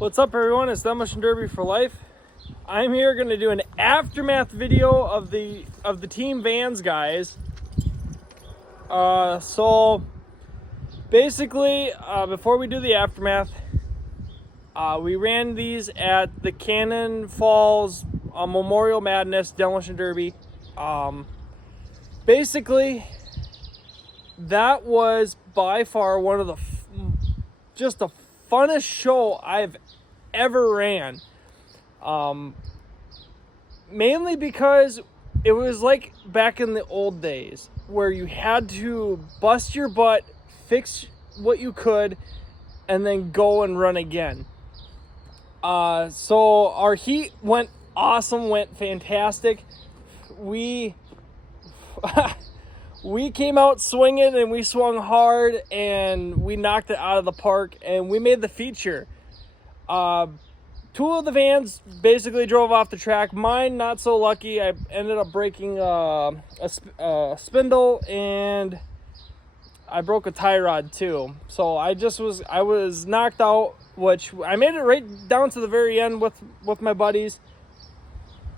What's up, everyone? It's Demolition Derby for Life. I'm here going to do an aftermath video of the team vans, guys. So basically, before we do the aftermath, we ran these at the Cannon Falls Memorial Madness Demolition Derby. Basically, that was by far one of the just the funnest show I've ever ran. Mainly because it was like back in the old days where you had to bust your butt, fix what you could, and then go and run again. So our heat went awesome, went fantastic. We we came out swinging, and we swung hard, and we knocked it out of the park, and we made the feature. Two of the vans basically drove off the track. Mine, not so lucky. I ended up breaking a spindle, and I broke a tie rod too. So I was knocked out, which I made it right down to the very end with my buddies.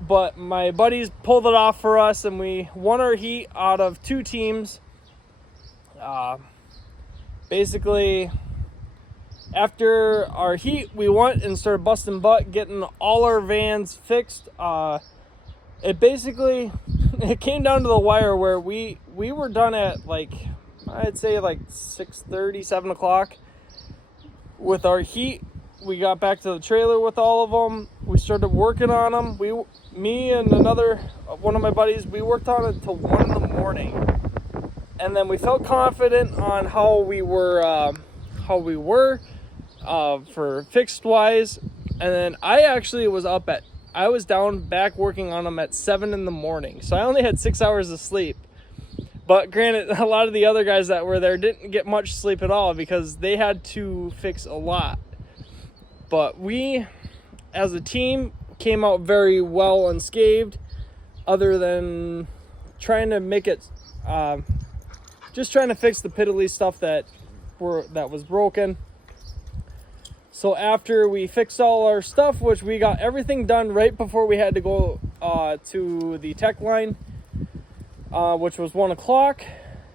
But my buddies pulled it off for us, and we won our heat out of two teams. Basically, after our heat, we went and started busting butt, getting all our vans fixed. It came down to the wire where we were done at I'd say 6:30, 7 o'clock with our heat. We got back to the trailer with all of them. We started working on them. Me and another one of my buddies, we worked on it till 1 in the morning, and then we felt confident on how we were for fixed wise. And then I was down back working on them at 7 in the morning, so I only had 6 hours of sleep. But granted, a lot of the other guys that were there didn't get much sleep at all because they had to fix a lot. But we, as a team, came out very well unscathed, other than trying to make it, just trying to fix the piddly stuff that was broken. So after we fixed all our stuff, which we got everything done right before we had to go to the tech line, which was 1 o'clock.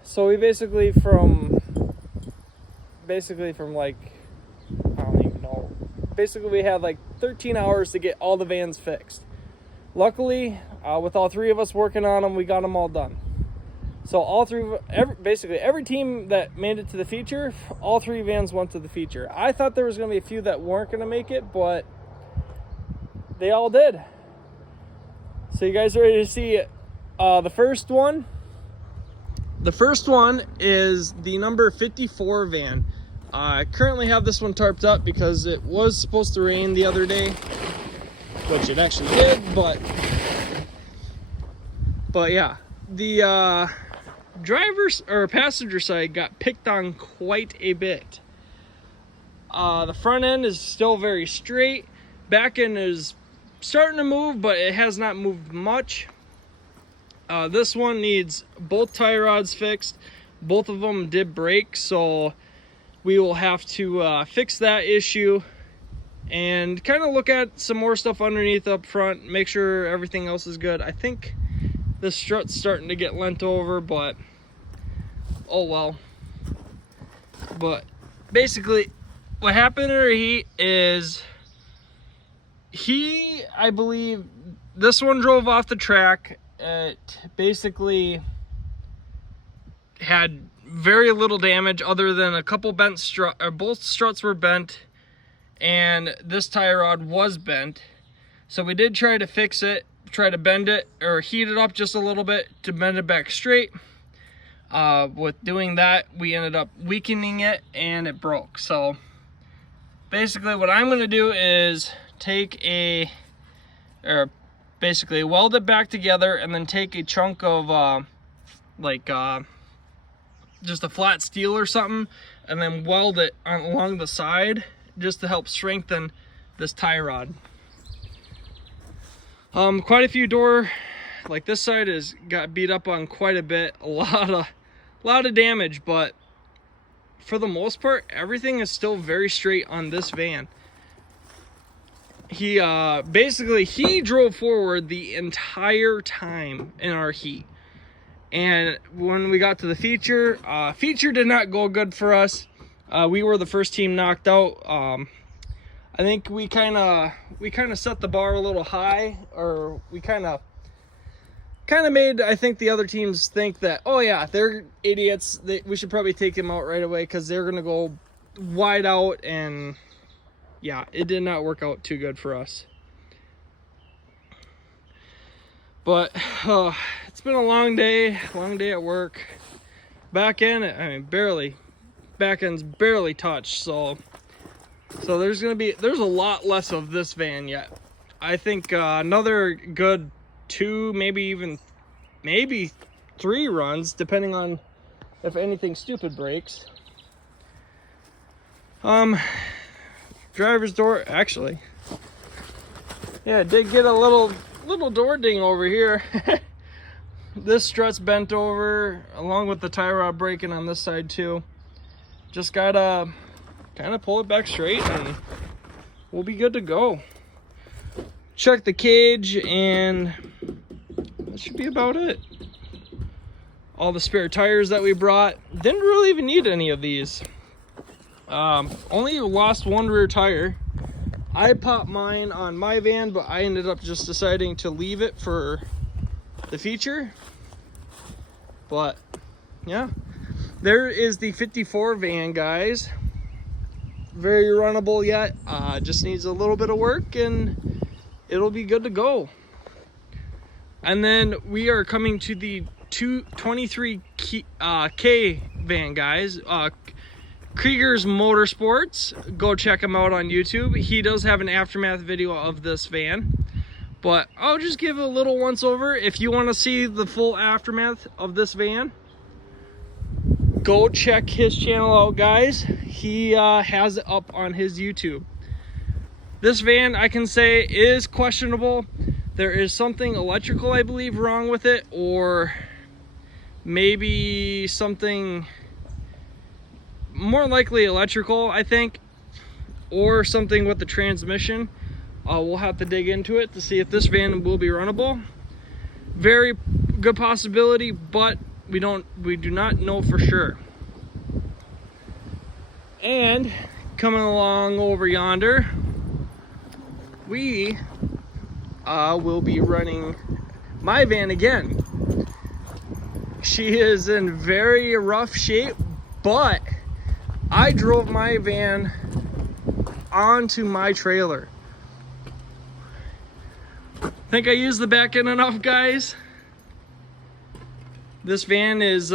So we basically from we had 13 hours to get all the vans fixed. Luckily, with all three of us working on them, we got them all done. So every team that made it to the feature, all three vans went to the feature. I thought there was going to be a few that weren't going to make it, but they all did. So you guys are ready to see the first one? The first one is the number 54 van. I currently have this one tarped up because it was supposed to rain the other day, which it actually did, but yeah, the driver's or passenger side got picked on quite a bit. The front end is still very straight. Back end is starting to move, but it has not moved much. This one needs both tie rods fixed. Both of them did break, so we will have to fix that issue and kind of look at some more stuff underneath up front, make sure everything else is good. I think the strut's starting to get lent over, but oh well. But basically what happened in our heat is I believe this one drove off the track. It basically had very little damage other than a couple bent struts, or both struts were bent, and this tie rod was bent. So we did try to fix it, try to bend it or heat it up just a little bit to bend it back straight. With doing that, we ended up weakening it and it broke. So basically what I'm going to do is basically weld it back together and then take a chunk of just a flat steel or something, and then weld it along the side just to help strengthen this tie rod. Quite a few door, like this side got beat up on quite a bit, a lot of damage, but for the most part, everything is still very straight on this van. He basically he drove forward the entire time in our heat. And when we got to the feature, feature did not go good for us. We were the first team knocked out. I think we kind of set the bar a little high, or we kind of made, I think, the other teams think that, oh yeah, they're idiots. We should probably take them out right away because they're gonna go wide out, and yeah, it did not work out too good for us. But it's been a long day at work. Back end, I mean, back end's barely touched, so there's a lot less of this van yet. I think another good 2, maybe 3 runs, depending on if anything stupid breaks. Driver's door, actually, yeah, it did get a little door ding over here. This strut's bent over, along with the tie rod breaking on this side too. Just gotta kind of pull it back straight and we'll be good to go. Check the cage and that should be about it. All the spare tires that we brought, didn't really even need any of these. Only lost 1 rear tire. I popped mine on my van, but I ended up just deciding to leave it for the feature. But yeah, there is the 54 van, guys. Very runnable yet. Just needs a little bit of work and it'll be good to go. And then we are coming to the 23K van, guys. Krieger's Motorsports. Go check him out on YouTube. He does have an aftermath video of this van, but I'll just give a little once over. If you want to see the full aftermath of this van, go check his channel out, guys. He has it up on his YouTube. This van, I can say, is questionable. There is something electrical, I believe, wrong with it, or maybe something more likely electrical, I think, or something with the transmission. We'll have to dig into it to see if this van will be runnable. Very good possibility, but we do not know for sure. And coming along over yonder, we will be running my van again. She is in very rough shape, but I drove my van onto my trailer. Think I used the back end enough, guys? This van is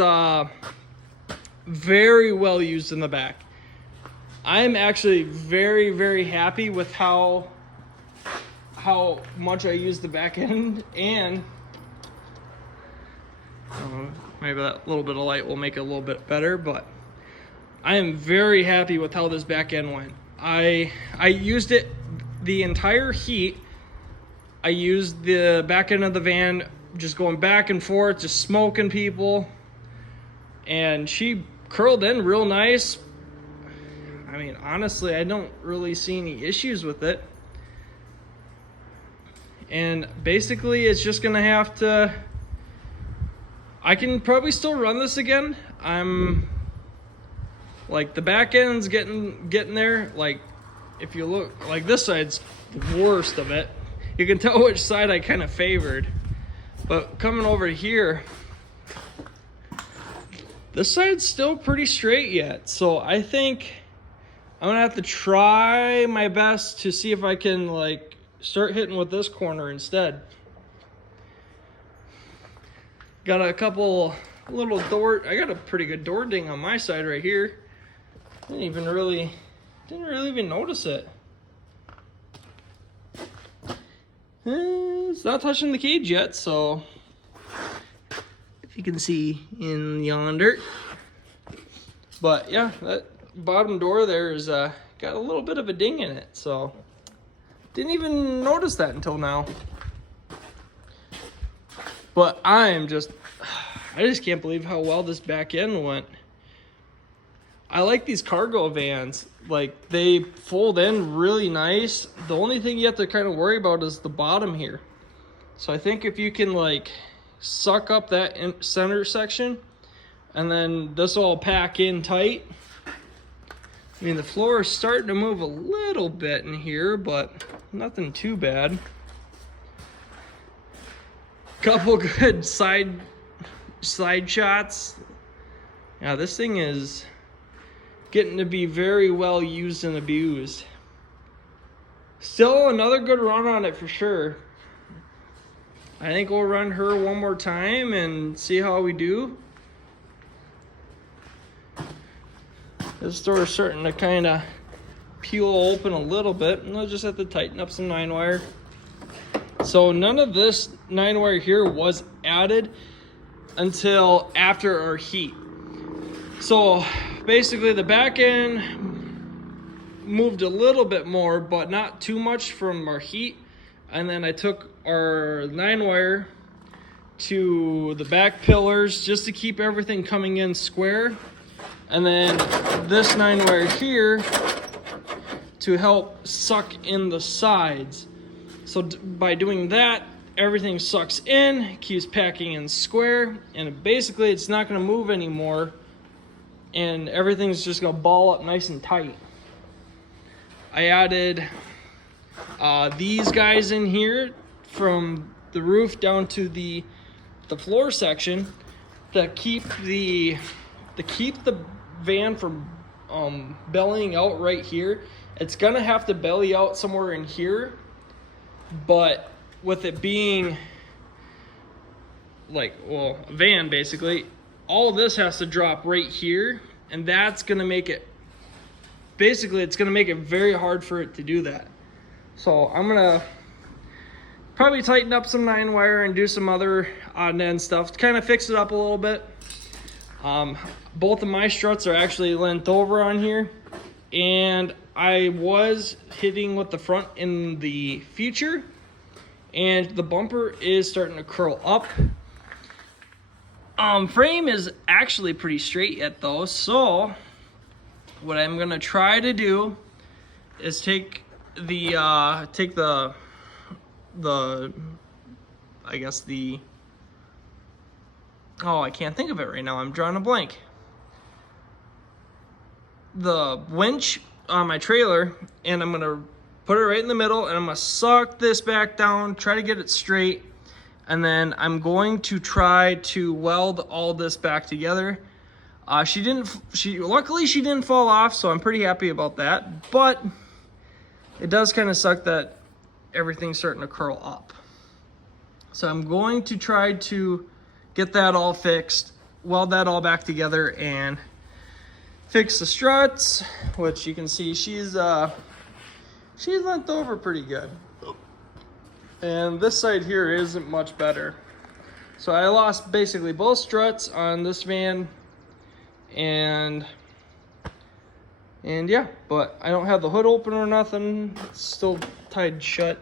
very well used in the back. I'm actually very, very happy with how much I use the back end, and maybe that little bit of light will make it a little bit better, but I am very happy with how this back end went. I used it the entire heat. I used the back end of the van just going back and forth, just smoking people, and she curled in real nice. I mean, honestly, I don't really see any issues with it. And basically, it's just gonna have to, I can probably still run this again. I'm like, the back end's getting there. Like, if you look, like, this side's the worst of it. You can tell which side I kind of favored. But coming over here, this side's still pretty straight yet. So I think I'm gonna have to try my best to see if I can, like, start hitting with this corner instead. Got a couple little door, I got a pretty good door ding on my side right here. Didn't really even notice it. It's not touching the cage yet, so if you can see in yonder. But yeah, that bottom door there is got a little bit of a ding in it, so didn't even notice that until now. But I just can't believe how well this back end went. I like these cargo vans. Like, they fold in really nice. The only thing you have to kind of worry about is the bottom here. So I think if you can like suck up that center section, and then this will all pack in tight. I mean, the floor is starting to move a little bit in here, but nothing too bad. Couple good side shots. Yeah, this thing is getting to be very well used and abused. Still another good run on it for sure. I think we'll run her one more time and see how we do. This door is starting to kind of peel open a little bit, and I'll just have to tighten up some 9-wire. So none of this 9-wire here was added until after our heat. So basically the back end moved a little bit more, but not too much from our heat. And then I took our 9-wire to the back pillars just to keep everything coming in square. And then this 9-wire here to help suck in the sides. So by doing that, everything sucks in, keeps packing in square, and basically it's not going to move anymore, and everything's just going to ball up nice and tight. I added these guys in here from the roof down to the floor section to keep the van from bellying out right here. It's going to have to belly out somewhere in here. But with it being like, well, a van basically, all of this has to drop right here, and that's going to make it, basically it's going to make it very hard for it to do that. So I'm going to probably tighten up some 9-wire and do some other odd and end stuff to kind of fix it up a little bit. Both of my struts are actually leant over on here, and I was hitting with the front in the future, and the bumper is starting to curl up. Frame is actually pretty straight yet though, so what I'm gonna try to do is take the I can't think of it right now, I'm drawing a blank. The winch on my trailer, and I'm gonna put it right in the middle, and I'm gonna suck this back down, try to get it straight, and then I'm going to try to weld all this back together. Luckily she didn't fall off, so I'm pretty happy about that, but it does kind of suck that everything's starting to curl up. So I'm going to try to get that all fixed, weld that all back together, and fix the struts, which you can see she's leant over pretty good. And this side here isn't much better. So I lost basically both struts on this van, and yeah, but I don't have the hood open or nothing. It's still tied shut.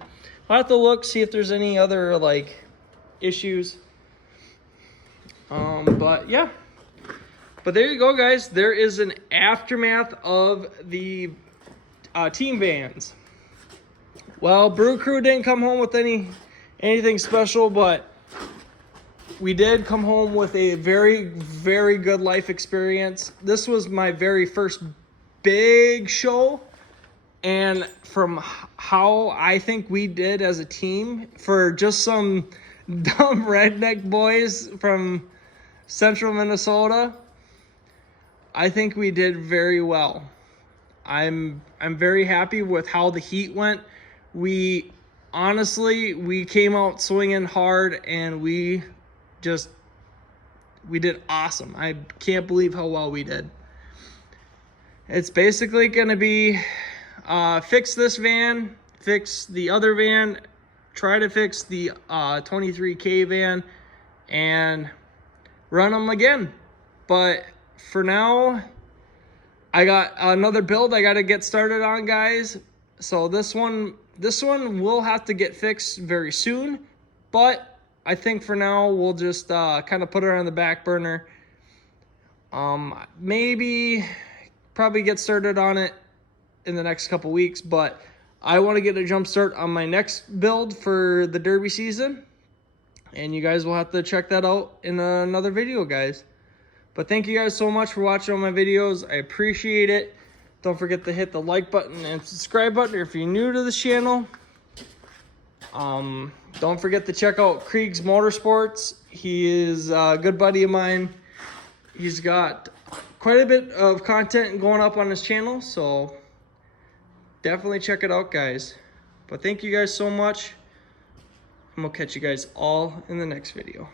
I'll have to look, see if there's any other like issues. But yeah. But there you go, guys. There is an aftermath of the team vans. Well, Brew Crew didn't come home with anything special, but we did come home with a very, very good life experience. This was my very first big show, and from how I think we did as a team, for just some dumb redneck boys from central Minnesota, I think we did very well. I'm very happy with how the heat went. We came out swinging hard, and we did awesome. I can't believe how well we did. It's basically going to be fix this van, fix the other van, try to fix the 23K van, and run them again. But for now, I got another build I got to get started on, guys. So this one will have to get fixed very soon, but I think for now we'll just kind of put it on the back burner. Maybe probably get started on it in the next couple weeks, but I want to get a jump start on my next build for the Derby season. And you guys will have to check that out in another video, guys. But thank you guys so much for watching all my videos. I appreciate it. Don't forget to hit the like button and subscribe button if you're new to this channel. Don't forget to check out Krieger Motorsports. He is a good buddy of mine. He's got quite a bit of content going up on his channel, so definitely check it out, guys. But thank you guys so much. And we'll catch you guys all in the next video.